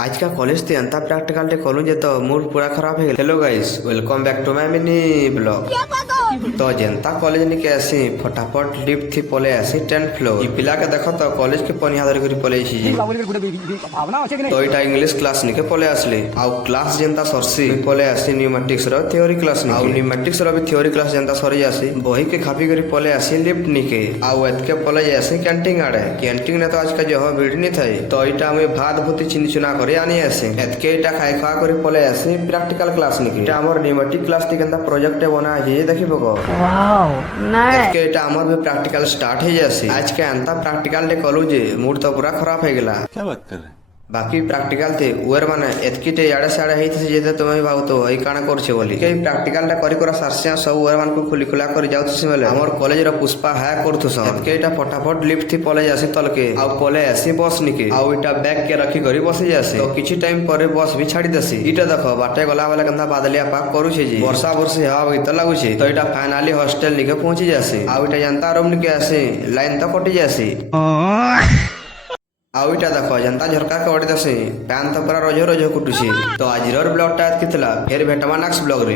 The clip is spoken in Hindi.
आज का कॉलेज थे अंता प्रैक्टिकल डे कॉलेज तो मूड पूरा खराब है। Hello guys, welcome back to my mini blog. तो जनता कॉलेज ने कैसे फटाफट लिफ्ट थी पले आसी 10th फ्लोर। ई पिला के देखो तो कॉलेज के पनिया धरि करी पले छी। तो इटा इंग्लिश क्लास निके पले आसले। आउ क्लास जनता सरसी पले आसी न्यूमेटिक्स रो थ्योरी क्लास निके। आउ न्यूमेटिक्स रो भी थ्योरी क्लास जनता सरी आसी। बही के खापी करी पले आसी लिफ्ट निके। आउ एतके पले जासी कैंटीन आड़े। कैंटीन ने तो आज का जो भीड़ नहीं थाई। तो इटा में भात भूति चिनी चुना करे आनी आसे। एतके इटा खाई खा करी पले आसी प्रैक्टिकल क्लास निके। इटा हमर न्यूमेटिक क्लास ती केनता प्रोजेक्ट बना जे देखिबो को। Wow nice. एटा हमर भी प्रैक्टिकल स्टार्ट है जासी। आज के अंता प्रैक्टिकल डे कलु जे मूड तो पूरा खराब है गेला। क्या बात कर रहे हैं? बाकी प्रैक्टिकल थे उर माने एतकी टे याडे साडे हेइथि जेते तुमे भाव तो एई काना करछे बोली के प्रैक्टिकल टा करी करा सारसिया सब उर मान को खुली खुला कर जाउथि बेले हमर कॉलेज रो पुष्पा है करथुस। एतके एटा फटाफट लिफ्ट थी पले जासी तलके। आ पले आसी बस निके। आ इटा बैग के रखी करी बसे जासी। तो किछि टाइम परे बस भी छाडी देसी। इटा देखो बाटे गला वाला कंदा बादलिया पाक करूछे जी वर्षा वर्षी हवा भीत लागुछे। तो इटा फाइनली हॉस्टल निके पहुंची जासी। आ इटा जनता रूम निके आसी लाइन तो कटि जासी। आउ इटा देखो जनता झरका के ओडी दसे पैन तो पूरा रोजो रोजो कुटुसी। तो आज ब्लॉग टा कितला फिर भेटमा नेक्स्ट ब्लॉग रे।